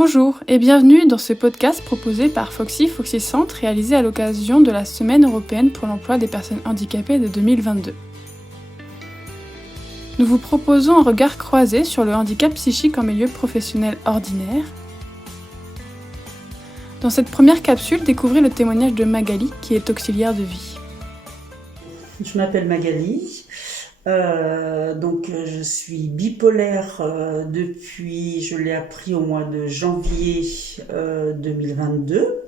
Bonjour et bienvenue dans ce podcast proposé par Foxy Centre réalisé à l'occasion de la Semaine européenne pour l'emploi des personnes handicapées de 2022. Nous vous proposons un regard croisé sur le handicap psychique en milieu professionnel ordinaire. Dans cette première capsule, découvrez le témoignage de Magali qui est auxiliaire de vie. Je m'appelle Magali. Je suis bipolaire depuis, je l'ai appris au mois de janvier 2022.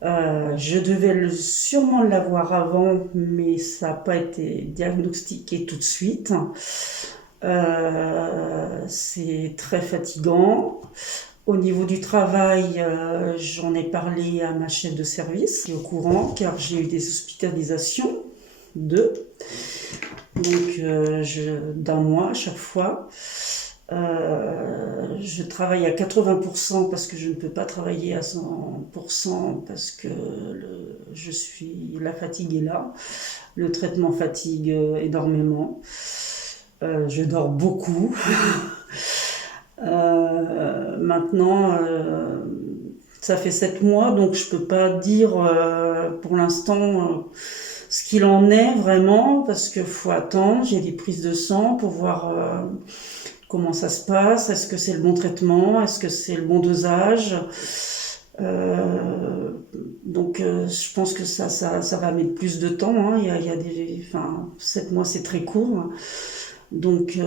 Je devais sûrement l'avoir avant, mais ça n'a pas été diagnostiqué tout de suite. C'est très fatigant. Au niveau du travail, j'en ai parlé à ma chef de service, qui est au courant, car j'ai eu des hospitalisations, 2. Donc d'un mois à chaque fois. Je travaille à 80% parce que je ne peux pas travailler à 100% parce que la fatigue est là. Le traitement fatigue énormément. Je dors beaucoup. Maintenant, ça fait 7 mois, donc je peux pas dire pour l'instant ce qu'il en est vraiment, parce qu'il faut attendre. J'ai des prises de sang pour voir comment ça se passe. Est-ce que c'est le bon traitement? Est-ce que c'est le bon dosage? Je pense que ça va mettre plus de temps. Hein. 7 mois, c'est très court. Donc,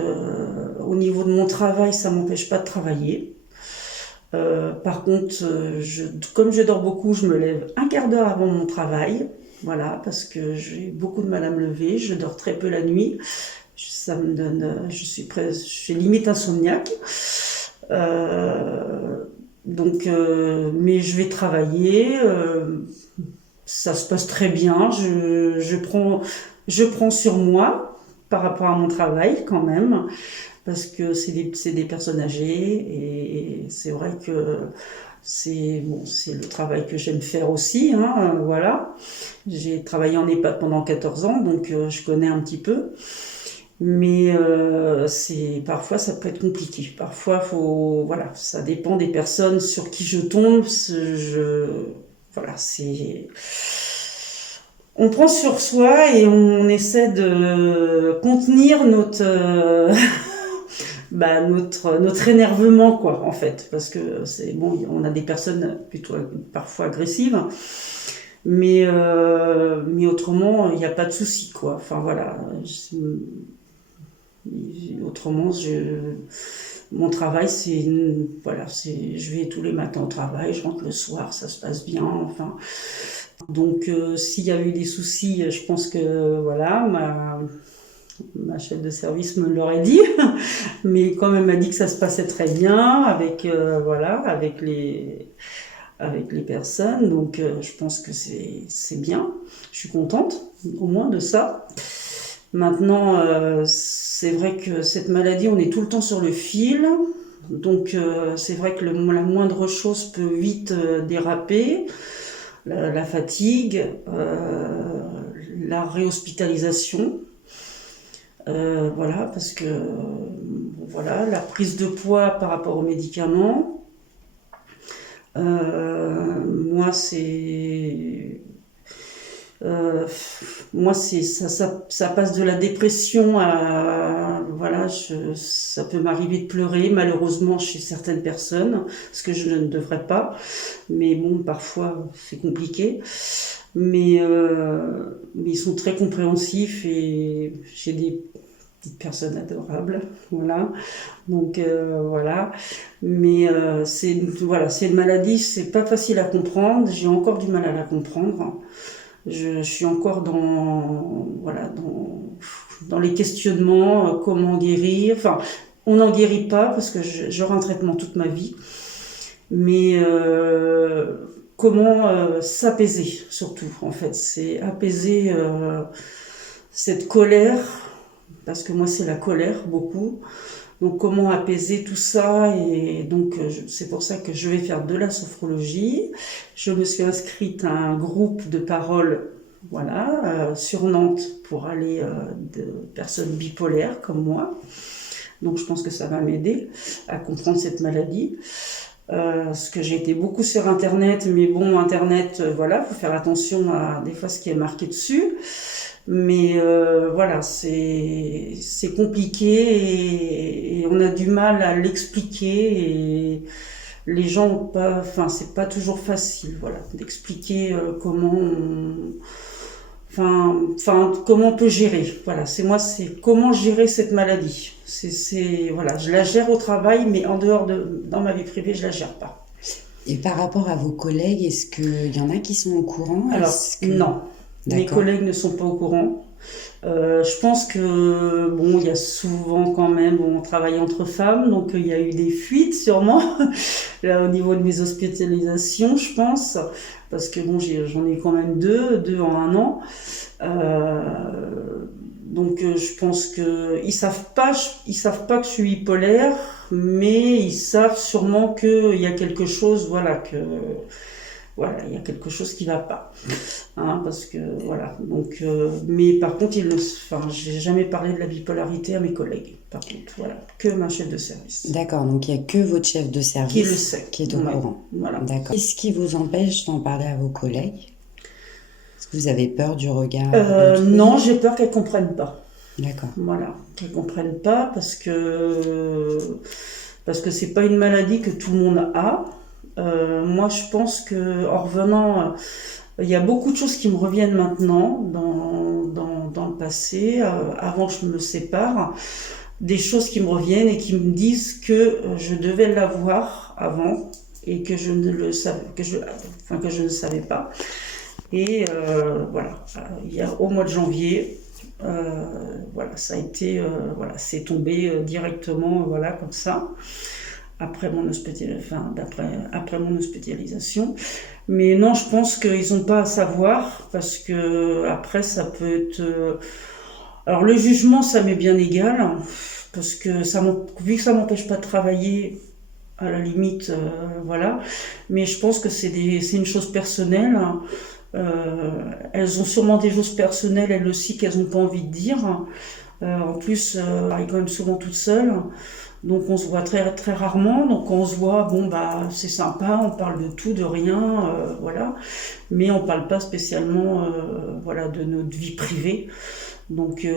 au niveau de mon travail, ça m'empêche pas de travailler. Par contre, comme je dors beaucoup, je me lève un quart d'heure avant mon travail. Voilà, parce que j'ai beaucoup de mal à me lever, je dors très peu la nuit, ça me donne, je suis limite insomniaque. Mais je vais travailler, ça se passe très bien, je prends sur moi par rapport à mon travail quand même, parce que c'est des personnes âgées et c'est vrai que c'est le travail que j'aime faire aussi, hein, voilà. J'ai travaillé en EHPAD pendant 14 ans, donc je connais un petit peu. Mais parfois ça peut être compliqué. Parfois ça dépend des personnes sur qui je tombe. On prend sur soi et on essaie de contenir notre énervement, quoi, en fait, parce que on a des personnes plutôt parfois agressives, mais autrement il n'y a pas de souci, quoi. Enfin voilà, autrement mon travail je vais tous les matins au travail, je rentre le soir, ça se passe bien, enfin. Donc s'il y a eu des soucis, je pense que voilà, ma chef de service me l'aurait dit, mais quand même m'a dit que ça se passait très bien avec les personnes, donc je pense que c'est bien. Je suis contente au moins de ça. Maintenant, c'est vrai que cette maladie, on est tout le temps sur le fil, donc c'est vrai que la moindre chose peut vite déraper. La fatigue, la réhospitalisation. Parce que la prise de poids par rapport aux médicaments. Ça passe de la dépression à ça peut m'arriver de pleurer malheureusement chez certaines personnes, ce que je ne devrais pas, mais bon, parfois c'est compliqué. Mais ils sont très compréhensifs et j'ai des petites personnes adorables, voilà. Donc voilà, mais c'est une maladie, c'est pas facile à comprendre. J'ai encore du mal à la comprendre. Je suis encore dans les questionnements, comment guérir. Enfin, on n'en guérit pas parce que j'aurai un traitement toute ma vie, mais comment s'apaiser, surtout, en fait, c'est apaiser cette colère, parce que moi c'est la colère beaucoup. Donc comment apaiser tout ça, et donc c'est pour ça que je vais faire de la sophrologie. Je me suis inscrite à un groupe de parole, sur Nantes, pour aller de personnes bipolaires comme moi. Donc je pense que ça va m'aider à comprendre cette maladie. Parce que j'ai été beaucoup sur Internet, mais bon, Internet, voilà, faut faire attention à des fois ce qui est marqué dessus. Mais voilà, c'est compliqué et on a du mal à l'expliquer et les gens ont pas, enfin, c'est pas toujours facile, voilà, d'expliquer comment on peut gérer. Voilà, c'est comment gérer cette maladie. Voilà, je la gère au travail, mais dans ma vie privée, je la gère pas. Et par rapport à vos collègues, est-ce qu'il y en a qui sont au courant? Alors, non, mes collègues ne sont pas au courant. Je pense que bon, il y a souvent quand même, on travaille entre femmes, donc il y a eu des fuites sûrement là au niveau de mes hospitalisations, je pense, parce que bon, j'en ai eu quand même deux en un an. Donc je pense que ils savent pas que je suis bipolaire, mais ils savent sûrement qu'il y a quelque chose, voilà, il y a quelque chose qui va pas, hein, parce que voilà. Donc, mais par contre, j'ai jamais parlé de la bipolarité à mes collègues. Par contre, voilà, que ma chef de service. D'accord, donc il y a que votre chef de service qui le sait, qui est au courant. Voilà. D'accord. Qu'est-ce qui vous empêche d'en parler à vos collègues? Est-ce que vous avez peur du regard Non, j'ai peur qu'elles comprennent pas. D'accord. Voilà, qu'elles comprennent pas parce que c'est pas une maladie que tout le monde a. Moi, je pense que en revenant, il y a beaucoup de choses qui me reviennent maintenant dans le passé, avant que je me sépare, des choses qui me reviennent et qui me disent que je devais l'avoir avant et que je ne savais pas. Et voilà, au mois de janvier, voilà, ça a été, voilà, c'est tombé directement, voilà, comme ça. Après mon hospitalisation. Mais non, je pense qu'ils n'ont pas à savoir, parce que après, ça peut être... Alors, le jugement, ça m'est bien égal, parce que vu que ça m'empêche pas de travailler, à la limite, voilà. Mais je pense que c'est une chose personnelle. Elles ont sûrement des choses personnelles, elles aussi, qu'elles n'ont pas envie de dire. En plus, elles sont quand même souvent toutes seules. Donc on se voit très très rarement, donc quand on se voit, bon bah c'est sympa, on parle de tout, de rien, voilà, mais on parle pas spécialement, voilà, de notre vie privée. Donc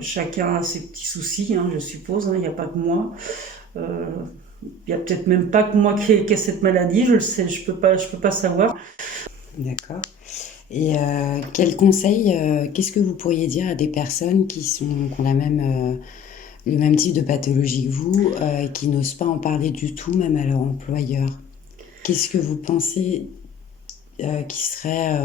chacun a ses petits soucis, hein, je suppose, hein, il n'y a pas que moi. Il y a peut-être même pas que moi qui ai cette maladie, je le sais, je peux pas savoir. D'accord. Et quel conseil, qu'est-ce que vous pourriez dire à des personnes qui ont le même type de pathologie que vous, qui n'osent pas en parler du tout, même à leur employeur? Qu'est-ce que vous pensez qui serait...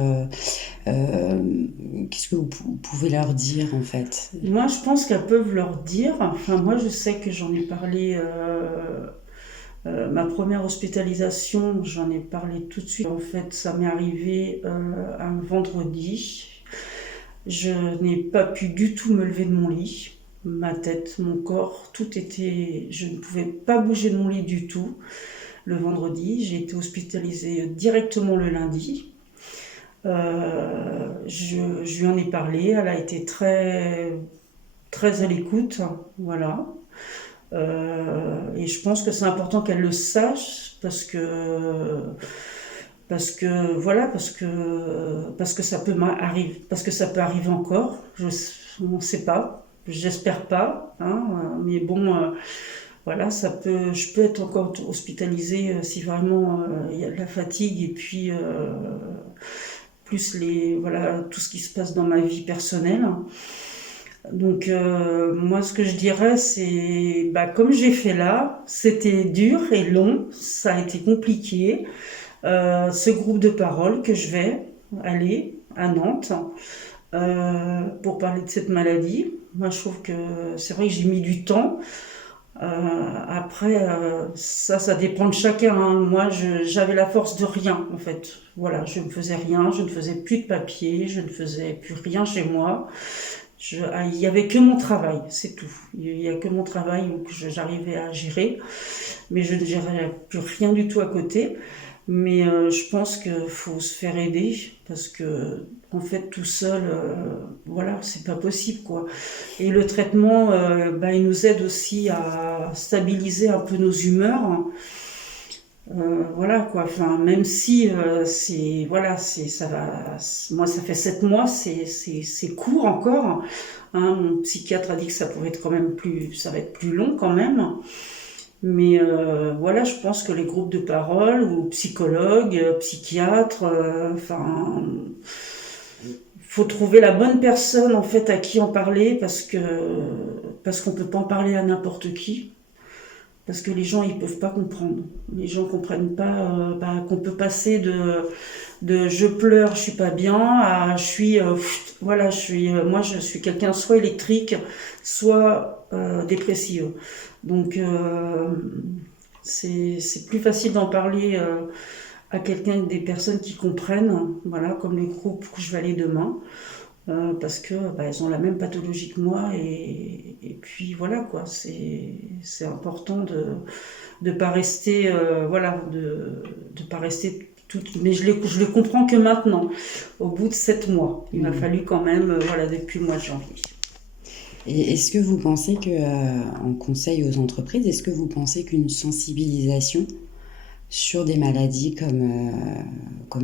qu'est-ce que vous pouvez leur dire, en fait? Moi, je pense qu'elles peuvent leur dire, enfin moi je sais que j'en ai parlé, ma première hospitalisation, j'en ai parlé tout de suite. En fait, ça m'est arrivé un vendredi. Je n'ai pas pu du tout me lever de mon lit. Ma tête, mon corps, je ne pouvais pas bouger de mon lit du tout. Le vendredi, j'ai été hospitalisée directement le lundi. Je lui en ai parlé, elle a été très, très à l'écoute, voilà. Et je pense que c'est important qu'elle le sache parce que ça peut arriver encore. On ne sait pas. J'espère pas, hein, mais bon, voilà, je peux être encore hospitalisée si vraiment il y a de la fatigue et puis plus tout ce qui se passe dans ma vie personnelle. Donc moi, ce que je dirais, c'est, comme j'ai fait là, c'était dur et long, ça a été compliqué. Ce groupe de parole que je vais aller à Nantes. Pour parler de cette maladie. Moi, je trouve que c'est vrai que j'ai mis du temps. Après, ça dépend de chacun, hein. Moi, j'avais la force de rien, en fait. Voilà, je ne faisais rien, je ne faisais plus de papier, je ne faisais plus rien chez moi. Il y avait que mon travail, c'est tout. Il y a que mon travail où j'arrivais à gérer, mais je ne gérais plus rien du tout à côté. Mais je pense qu'il faut se faire aider parce que en fait tout seul, voilà, c'est pas possible quoi. Et le traitement, il nous aide aussi à stabiliser un peu nos humeurs. Voilà quoi. Enfin, même si ça va. Moi, ça fait 7 mois, c'est court encore. Hein. Mon psychiatre a dit que ça pourrait être quand même ça va être plus long quand même. Mais voilà, je pense que les groupes de parole ou psychologues, psychiatres, enfin, faut trouver la bonne personne en fait à qui en parler parce qu'on peut pas en parler à n'importe qui. Parce que les gens, ils peuvent pas comprendre. Les gens comprennent pas qu'on peut passer de je pleure, je suis pas bien, à moi je suis quelqu'un soit électrique, soit dépressive. Donc c'est plus facile d'en parler à des personnes qui comprennent, voilà, comme les groupes que je vais aller demain. Parce que elles ont la même pathologie que moi et puis voilà quoi, c'est important de pas rester de pas rester toute, mais je le comprends que maintenant, au bout de 7 mois. Il m'a fallu quand même depuis le mois de janvier. Et est-ce que vous pensez que, en conseil aux entreprises, est-ce que vous pensez qu'une sensibilisation sur des maladies comme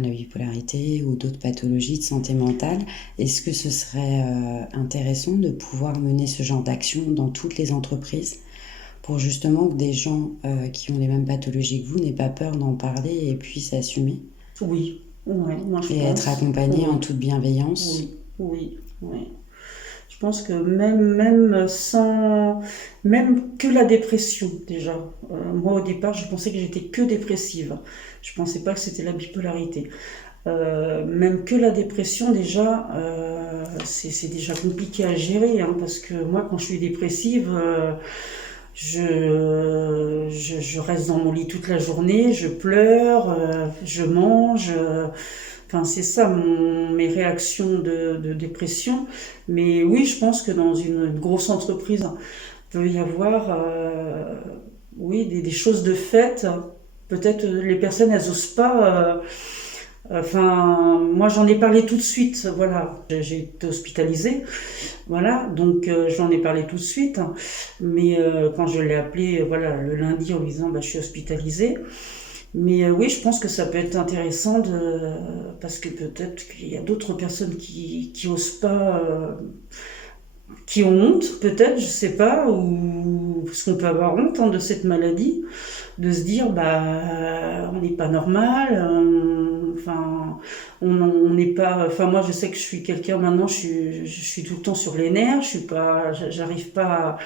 la bipolarité ou d'autres pathologies de santé mentale, est-ce que ce serait intéressant de pouvoir mener ce genre d'action dans toutes les entreprises pour justement que des gens qui ont les mêmes pathologies que vous n'aient pas peur d'en parler et puissent assumer? Oui, ouais, moi je et pense. être accompagnés en toute bienveillance? Oui. Je pense que même que la dépression déjà. Moi au départ, je pensais que j'étais que dépressive. Je pensais pas que c'était la bipolarité. Même que la dépression déjà, c'est déjà compliqué à gérer, hein, parce que moi quand je suis dépressive, je reste dans mon lit toute la journée, je pleure, je mange. Enfin, c'est ça mes réactions de dépression. Mais oui, je pense que dans une grosse entreprise, il peut y avoir des choses de fait. Peut-être les personnes, elles osent pas. Moi, j'en ai parlé tout de suite. Voilà, j'ai été hospitalisée. Voilà, donc j'en ai parlé tout de suite. Mais quand je l'ai appelé, le lundi en lui disant, je suis hospitalisée. Mais oui, je pense que ça peut être intéressant parce que peut-être qu'il y a d'autres personnes qui osent pas, qui ont honte, peut-être, je sais pas, ou parce qu'on peut avoir honte de cette maladie, de se dire on n'est pas normal, on n'est pas, moi je sais que je suis quelqu'un maintenant, je suis tout le temps sur les nerfs, j'arrive pas.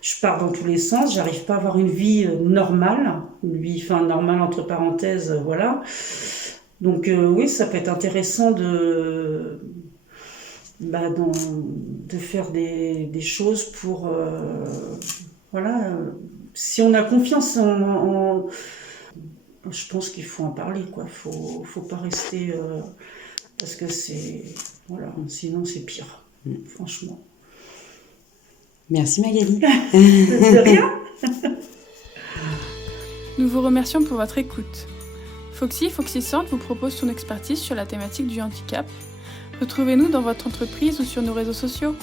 Je pars dans tous les sens, j'arrive pas à avoir une vie normale, normale entre parenthèses, voilà. Donc oui, ça peut être intéressant de faire des choses pour si on a confiance je pense qu'il faut en parler quoi. Faut pas rester parce que sinon c'est pire, franchement. Merci Magali. De rien. Nous vous remercions pour votre écoute. Foxy Centre vous propose son expertise sur la thématique du handicap. Retrouvez-nous dans votre entreprise ou sur nos réseaux sociaux.